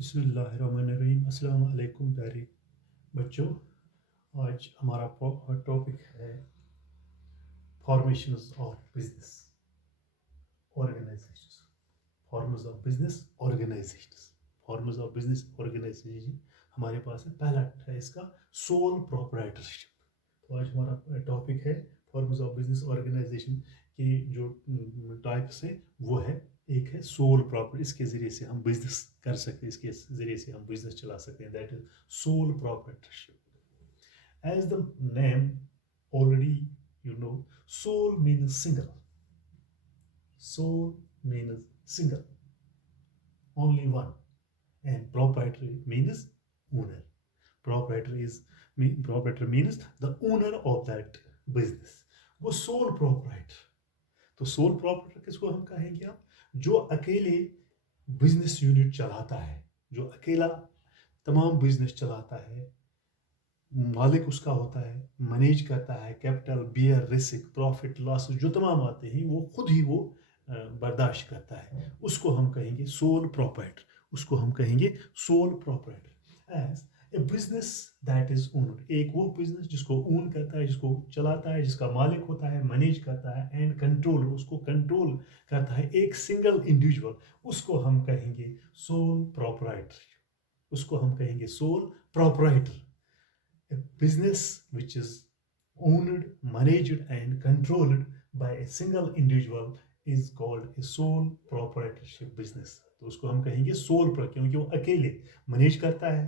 बिस्मिल्लाहिर्रहमानिर्रहीम। अस्सलाम वालेकुम प्यारे बच्चों। आज हमारा टॉपिक है formations of business organisations. Forms of business organisations. Forms of business organisation हमारे पास है। पहला है इसका सोल प्रोप्राइटरशिप। तो आज हमारा टॉपिक है फॉर्म्स ऑफ बिजनेस ऑर्गेनाइजेशन की जो टाइप्स है वो है, एक है सोल प्रॉपर्टी, इसके ज़रिए से हम बिजनेस कर सकते हैं, इसके ज़रिए से हम बिजनेस चला सकते हैं, that is sole proprietorship. As the name already you know, soul means single. Soul means single, only one, and proprietor means owner. Proprietor means the owner of that business. वो सोल प्रोपराइटर। तो soul प्रॉपर्टर किसको हम कहेंगे? आप जो अकेले business unit चलाता है, जो अकेला तमाम बिजनेस चलाता है, मालिक उसका होता है, मैनेज करता है, capital, bear, risk, profit, loss जो तमाम आते हैं वो खुद ही वो बर्दाश्त करता है, उसको हम कहेंगे सोल प्रोपराइटर। उसको हम कहेंगे sole proprietor. As a business that is owned, एक वो बिजनेस जिसको ओन करता है, जिसको चलाता है, जिसका मालिक होता है, मैनेज करता है एंड कंट्रोल, उसको कंट्रोल करता है एक सिंगल इंडिविजुअल, उसको हम कहेंगे सोल प्रोपराइटर। उसको हम कहेंगे sole proprietor. A business which is owned, managed and controlled by a single individual is called a sole proprietorship business. तो उसको हम कहेंगे सोल पर, क्योंकि वो अकेले मैनेज करता है,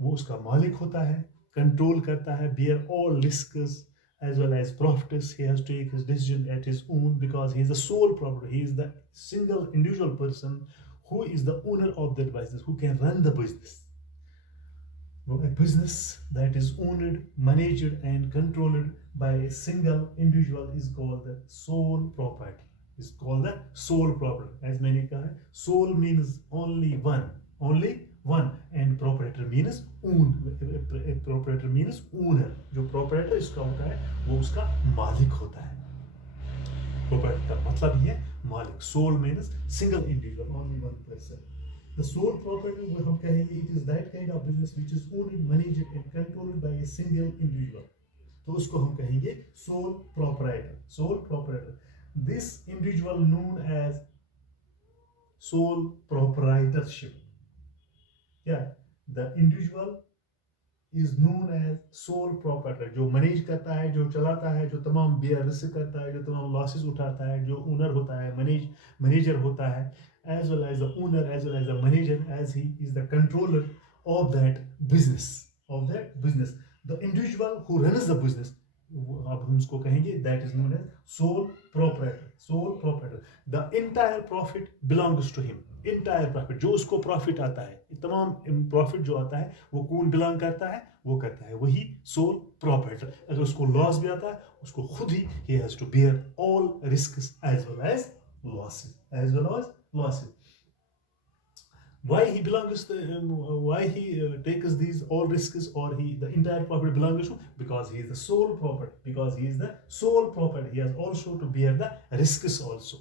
वो उसका मालिक होता है, कंट्रोल करता है, bear all risks as well as profits. He has to take his decision at his own because he is the sole proprietor. He is the single individual person who is the owner of that business, who can run the business. A business that is owned, managed and controlled by a single individual is called the sole proprietor. Is called the sole proprietor. As मैंने कहा है, sole means only one, and proprietor means own. Proprietor means owner. जो proprietor इसका होता है वो उसका मालिक होता है। proprietor का मतलब ही है मालिक। Sole means single individual, only one person. The sole proprietor वो हम कहेंगे it is that kind of business which is owned, managed and controlled by a single individual. तो उसको हम कहेंगे sole proprietor. Sole proprietor. This individual known as sole proprietorship. क्या? The individual is known as sole proprietor. जो manage करता है, जो चलाता है, जो तमाम बेयर रिस्क करता है, जो तमाम लॉसेस उठाता है, जो ओनर होता है, मैनेजर होता है, as well as the owner, as well as the manager, as he is the controller of that business. The individual who runs the business, अब हम उसको कहेंगे that is known as sole proprietor. The entire profit belongs to him. Entire profit, जो उसको profit आता है, तमाम profit जो आता है वो कौन बिलोंग करता है? वो करता है वही सोल प्रोप्राइटर। अगर उसको लॉस भी आता है उसको खुद ही he has to bear all risks as well as losses. Why he belongs to, why he takes these all risks, or the entire profit belongs to? Because he is the sole proprietor. He has also to bear the risks also.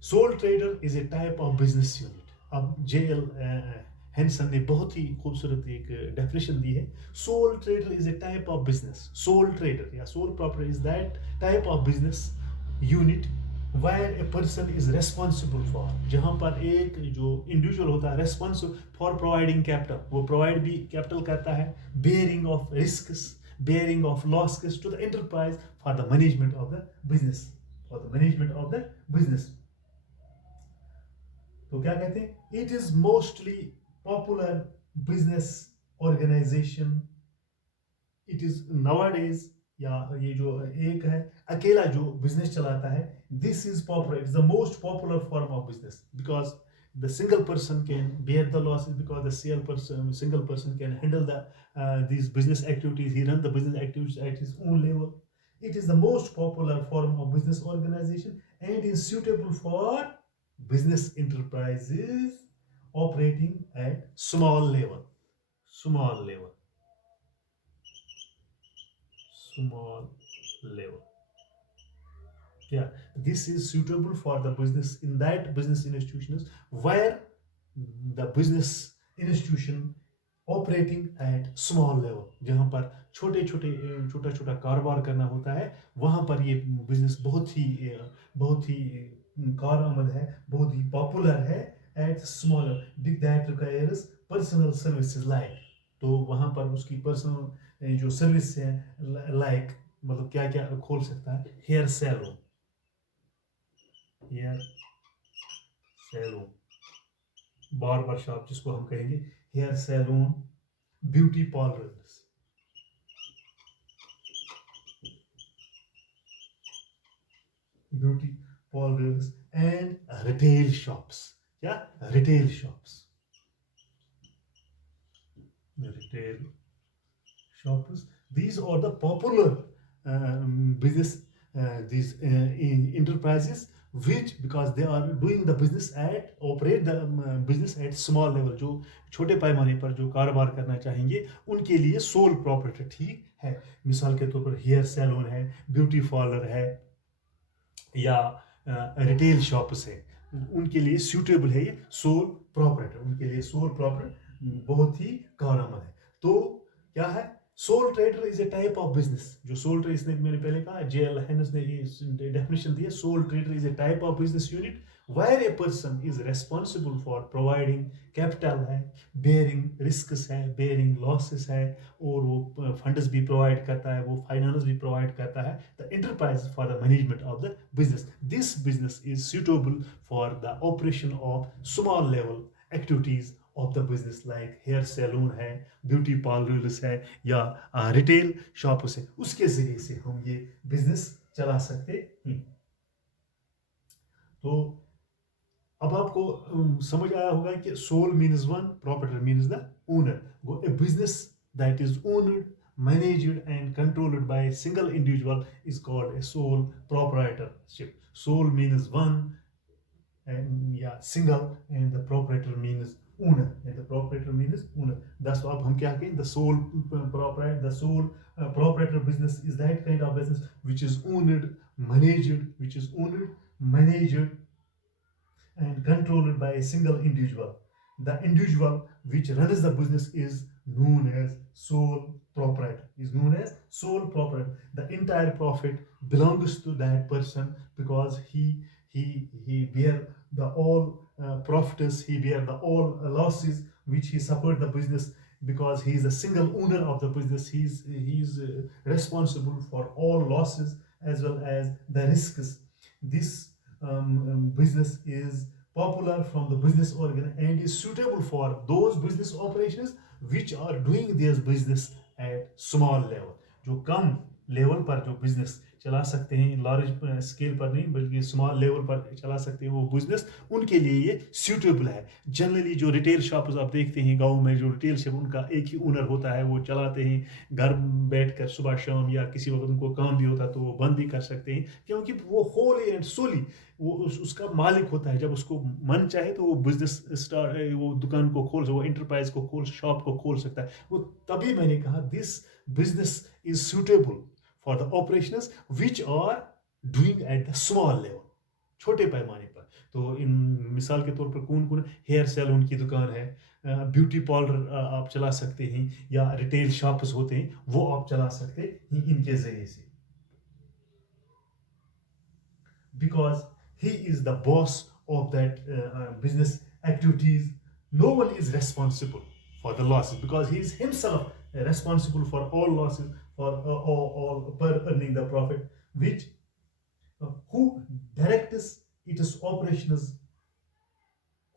Sole trader is a type of business unit. अब J.L. Henson ने बहुत ही खूबसूरत एक definition दी है। Sole trader is a type of business. Sole trader या sole proprietor is that type of business unit where a person is responsible for, जहाँ पर एक जो इंडिविजुअल होता है responsible for providing capital, वो provide भी capital करता है, bearing of risks, bearing of losses to the enterprise for the management of the business. तो क्या कहते हैं? It is mostly popular business organization. It is nowadays, या ये जो एक है अकेला जो बिजनेस चलाता है, this is popular. It's the most popular form of business because the single person can bear the losses, because the single person can handle these business activities. He runs the business activities at his own level. It is the most popular form of business organization and is suitable for business enterprises operating at small level. Yeah, this is suitable for the business in that business institutions where the business institution operating at small level, जहाँ पर छोटे छोटे छोटा छोटा कारोबार करना होता है, वहाँ पर ये बिजनेस बहुत ही कारआमद है, बहुत ही पॉपुलर है at small big that requires personal services like. तो वहाँ पर उसकी पर्सनल जो सर्विस है लाइक मतलब क्या क्या खोल सकता है, hair salon, hair salon, barber shop जिसको हम कहेंगे, hair salon, beauty parlours, beauty parlours and retail shops. क्या? Retail shops, retail shops. These are the popular business, these enterprises, which because they are doing the business at operate the business at small level, जो छोटे पैमाने पर जो कारोबार करना चाहेंगे उनके लिए सोल प्रॉपर्टी ठीक है। मिसाल के तौर पर हेयर सैलून है, ब्यूटी पार्लर है, या रिटेल शॉप्स है, उनके लिए सूटेबल है ये सोल प्रॉपर्टी, उनके लिए सोल प्रॉपर्टी बहुत ही कारआमद है। तो क्या है, sole trader is a type of business. जो सोल ट्रेडर, इसने मैंने पहले कहा, जेएल हेनस ने डेफिनेशन दी है, sole trader is a type of business unit where a person is responsible for providing capital है, बेयरिंग रिस्क्स है, बेयरिंग लॉसेस है, और वो फंड्स भी प्रोवाइड करता है, वो फाइनेंस भी प्रोवाइड करता है, the enterprise for the management of the business. This business is suitable for the operation of small level activities of the business like hair salon है, ब्यूटी पार्लर्स है, या रिटेल शॉप है, उसके जरिए से हम ये बिजनेस चला सकते हैं। तो अब आपको समझ आया होगा कि sole means one, proprietor means the owner. Go a business that is owned, managed and controlled by a single individual is called a sole proprietorship. Sole means one, and yeah, single, and the proprietor means owner, and the proprietor means owner। that's अब हम क्या कहें, the sole proprietor, the sole proprietor business is that kind of business which is owned, managed and controlled by a single individual. The individual which runs the business is known as sole proprietor. The entire profit belongs to that person because he bear the all profits, he bear the all losses which he suffered the business, because he is a single owner of the business. He is responsible for all losses as well as the risks. This business is popular from the business organ and is suitable for those business operations which are doing their business at small level। जो कम level पर जो business चला सकते हैं, large scale पर नहीं बल्कि small level पर चला सकते हैं वो बिजनेस, उनके लिए ये सूटेबल है। जनरली जो रिटेल शॉप्स आप देखते हैं गांव में, जो रिटेल शॉप उनका एक ही ओनर होता है, वो चलाते हैं घर बैठकर सुबह शाम, या किसी वक्त उनको काम भी होता है तो वो बंद भी कर सकते हैं, क्योंकि वो होली एंड सोली वो उसका मालिक होता है। जब उसको मन चाहे तो वो बिजनेस स्टार्ट, वो दुकान को खोल, वो एंटरप्राइज को खोल, शॉप को खोल सकता है। वो तभी मैंने कहा this business is suitable for the operations which are doing at the small level, छोटे पैमाने पर। तो इन मिसाल के तौर पर कौन कौन, हेयर सैलून की दुकान है, ब्यूटी पार्लर आप चला सकते हैं, या रिटेल शॉप्स होते हैं वो आप चला सकते हैं इनके जरिए से, because he is the boss of that business activities। no one is responsible for the losses because he is himself responsible for all losses, for all per earning the profit, which who directs its operations,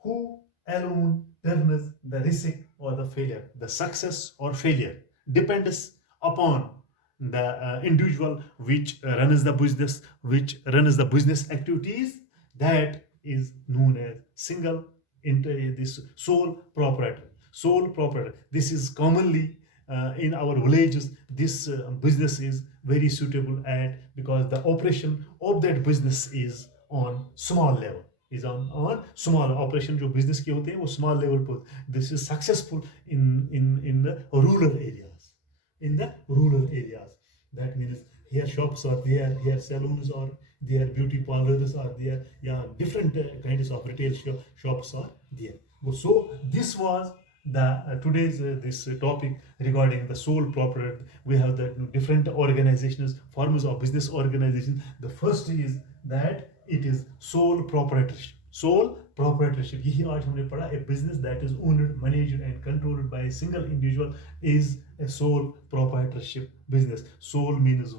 who alone turns the risk or the failure, the success or failure depends upon the individual which runs the business activities, that is known as single this sole proprietor. This is commonly in our villages, this business is very suitable at, because the operation of that business is on small level, is on small operation। जो business के होते हैं वो small level पर, this is successful in the rural areas, that means hair shops are there, hair salons are their beauty parlors are there, yeah, different kinds of retail shops are there. So this was the today's this topic regarding the sole proprietor. We have the different organizations, forms of business organization. The first is that it is sole proprietorship. Sole proprietorship, यही आज हमने पढ़ा. A business that is owned, managed and controlled by a single individual is a sole proprietorship business. Sole means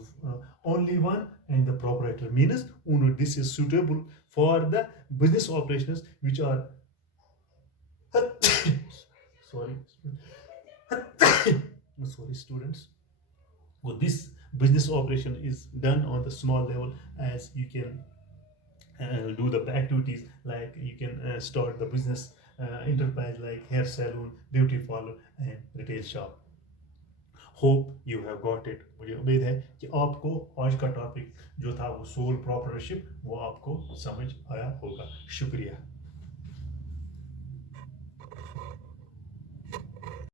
only one, and the proprietor means owner. This is suitable for the business operations which are sorry sorry students. Well, this business operation is done on the small level, as you can do the activities like you can start the business enterprise like hair salon, beauty parlor and retail shop. Hope you have got it. मुझे उम्मीद है कि आपको आज का topic जो था वो सोल प्रॉपरशिप वो आपको समझ आया होगा. शुक्रिया.